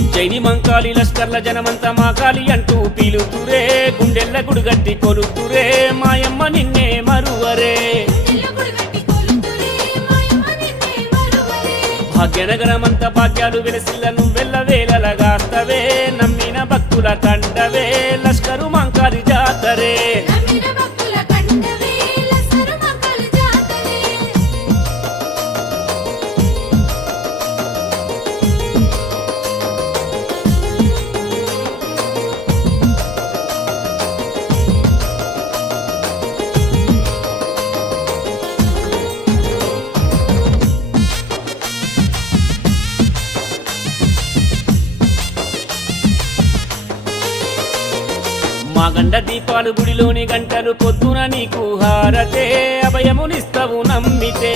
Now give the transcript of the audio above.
ఉజ్జయిని మంకాలి లష్కర్ల జనమంతా మాకాలి అంటూ పీలుతురే గుండెల్ల గుడిగట్టి కొలుతురే మాయమ్మ నిన్నే మరువరే భాగ్యనగరమంత భాగ్యాలు వెలసిల్ల నువ్వెల్ల వేలలగాస్తవే నమ్మిన భక్తుల కండవే లష్కరు మంకాలి జాతరే మా గండ దీపాలు గుడిలోని గంటలు పొద్దున నీకు హారతే అభయమునిస్తవు నమ్మితే